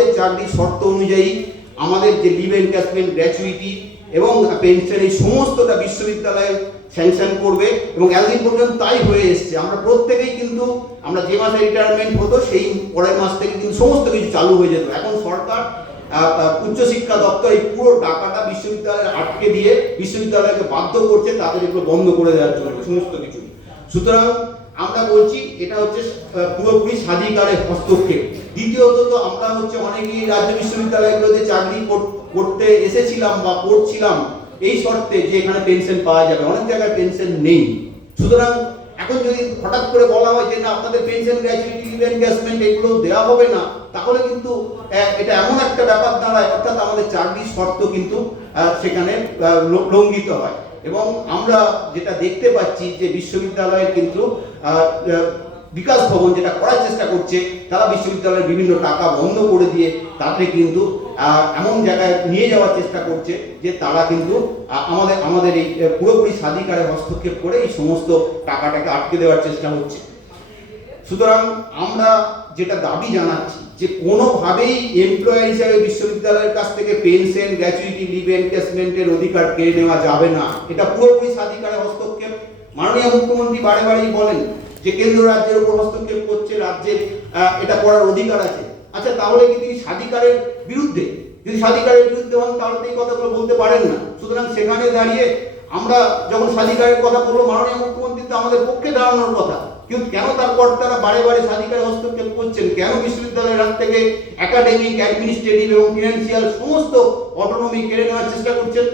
আমাদের চাকরির শর্ত অনুযায়ী আমাদের যে লিভ এনক্যাশমেন্ট, গ্র্যাচুইটি এবং পেনশন এই সমস্তটা বিশ্ববিদ্যালয় স্যাংশন করবে এবং এতদিন পর্যন্ত তাই হয়ে এসছে। আমরা প্রত্যেকেই কিন্তু আমরা যে মাসে রিটায়ারমেন্ট হতো সেই পরের মাস থেকে কিন্তু সমস্ত কিছু চালু হয়ে যেত। এখন সরকার উচ্চশিক্ষা দপ্তর এই পুরো টাকাটা বিশ্ববিদ্যালয়ে আটকে দিয়ে বিশ্ববিদ্যালয়কে বাধ্য করছে তাদের এগুলো বন্ধ করে দেওয়ার জন্য সমস্ত কিছু। সুতরাং আমরা বলছি এটা হচ্ছে পুরোপুরি স্বাধিকারের হস্তক্ষেপ। দ্বিতীয়ত তো আমরা হচ্ছে অনেকেই রাজ্য বিশ্ববিদ্যালয়গুলোতে চাকরি করতে এসেছিলাম বা করছিলাম এই শর্তে যে এখানে পেনশন পাওয়া যাবে, অনেক জায়গায় পেনশন নেই। সুতরাং এখন যদি হঠাৎ করে বলা হয় যে না আপনাদের পেনশন, গ্র্যাচুইটি, লিভ এনক্যাশমেন্ট এগুলো দেওয়া হবে না, তাহলে কিন্তু এটা এমন একটা ব্যাপার দাঁড়ায় অর্থাৎ আমাদের চাকরির শর্ত কিন্তু সেখানে লঙ্ঘিত হয়। এবং আমরা যেটা দেখতে পাচ্ছি যে বিশ্ববিদ্যালয়ের কিন্তু বিকাশ ভবন যেটা করার চেষ্টা করছে, তারা বিশ্ববিদ্যালয়ের বিভিন্ন টাকা বন্ধ করে দিয়ে তাতে কিন্তু এমন জায়গায় নিয়ে যাওয়ার চেষ্টা করছে যে তারা কিন্তু আমাদের এই পুরোপুরি স্বাধিকারে হস্তক্ষেপ করে এই সমস্ত টাকাটাকে আটকে দেওয়ার চেষ্টা হচ্ছে। সুতরাং আমরা যেটা দাবি জানাচ্ছি যে কোনোভাবেই এমপ্লয়ার হিসাবে বিশ্ববিদ্যালয়ের কাছ থেকে পেনশন, গ্র্যাচুইটি, লিভ এনক্যাশমেন্টের অধিকার কেড়ে নেওয়া যাবে না। এটা পুরোপুরি স্বাধিকারে হস্তক্ষেপ। মাননীয় মুখ্যমন্ত্রী বারে বারেই বলেন যে কেন্দ্র রাজ্যের উপর হস্তক্ষেপ করছে, রাজ্যের এটা করার অধিকার আছে। আচ্ছা, তাহলে কি তিনি স্বাধিকারের বিরুদ্ধে? যদি স্বাধিকারের বিরুদ্ধে হন তাহলে তো এই কথাগুলো বলতে পারেন না। সুতরাং সেখানে দাঁড়িয়ে আমরা যখন স্বাধিকারের কথা বলবো, মাননীয় মুখ্যমন্ত্রী তো আমাদের পক্ষে দাঁড়ানোর কথা, কিন্তু কেন তারপর তারা বারে বারে স্বাধিকারে হস্তক্ষেপ করছেন? কেন বিশ্ববিদ্যালয়ের হাত থেকে একাডেমিক, অ্যাডমিনিস্ট্রেটিভ এবং ফিনান্সিয়াল সমস্ত অটোনমি কেড়ে নেওয়ার চেষ্টা করছেন?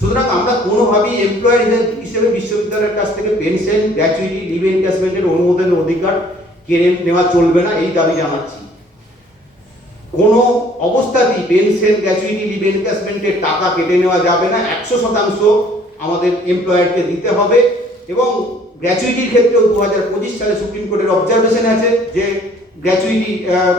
সুতরাং আমরা কোনোভাবেই এমপ্লয়ার হিসেবে বিশ্ববিদ্যালয়ের কাছ থেকে পেনশন, গ্র্যাচুইটি, লিভ এনক্যাশমেন্টের অনুমোদনের অধিকার কেড়ে নেওয়া চলবে না, এই দাবি জানাচ্ছি। কোনো অবস্থাতেই পেনশন, গ্র্যাচুইটি, লিভ এনক্যাশমেন্টের টাকা কেটে নেওয়া যাবে না। 100% আমাদের এমপ্লয়ারকে দিতে হবে। এবং গ্র্যাচুইটির ক্ষেত্রেও 2025 সালে সুপ্রিম কোর্টের অবজারভেশন আছে যে গ্র্যাচুইটি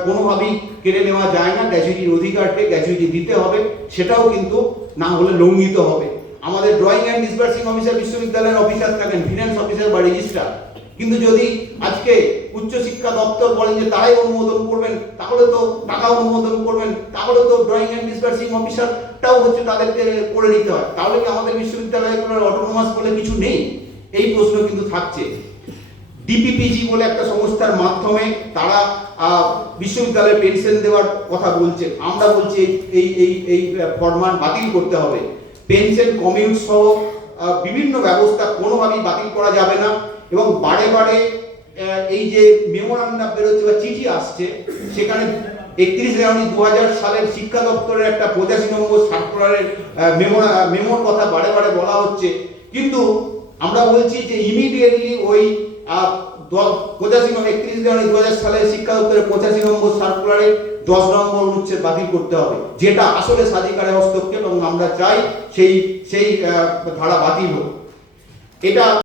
কোনোভাবেই কেড়ে নেওয়া যায় না, গ্র্যাচুইটির অধিকারকে গ্র্যাচুইটি দিতে হবে, সেটাও কিন্তু না হলে লঙ্ঘিত হবে। আমাদের ড্রয়িং অ্যান্ড ডিসবার্সিং অফিসার বিশ্ববিদ্যালয়ের অফিসার থাকেন, ফিনান্স অফিসার বা রেজিস্ট্রার, কিন্তু যদি আজকে উচ্চশিক্ষা দপ্তর বলেন যে তারাই অনুমোদন করবেন, তাহলে তো টাকা অনুমোদন করবেন, তাহলে তো ড্রয়িং অ্যান্ড ডিসবার্সিং অফিসারটাও হচ্ছে তাদেরকে করে নিতে হয়। তাহলে কি আমাদের বিশ্ববিদ্যালয়গুলোর অটোনোমাস বলে কিছু নেই? এই প্রশ্ন কিন্তু থাকছে। ডিপিপিজি বলে একটা সংস্থার মাধ্যমে তারা বিশ্ববিদ্যালয়ের পেনশন দেওয়ার কথা বলছে। আমরা বলছি এই ফরমান বাতিল করতে হবে। পেনশন, কমিউট সহ বিভিন্ন ব্যবস্থা কোনোভাবেই বাতিল করা যাবে না। এবং বারে বারে এই যে মেমোরান্ডাম বেরোচ্ছে বা চিঠি আসছে, সেখানে 31 জানুয়ারি 2000 সালের শিক্ষা দপ্তরের একটা 85 নম্বর সার্কুলারের মেমোর কথা বারে বারে বলা হচ্ছে, কিন্তু আমরা বলছি যে ইমিডিয়েটলি ওই 31 জানুয়ারি 2000 সালের শিক্ষা দপ্তরের 85 নম্বর সার্কুলারের 10 নম্বর অনুচ্ছেদ বাতিল করতে হবে, যেটা আসলে স্বাধিকারে হস্তক্ষেপ, এবং আমরা চাই সেই ধারা বাতিল হোক। এটা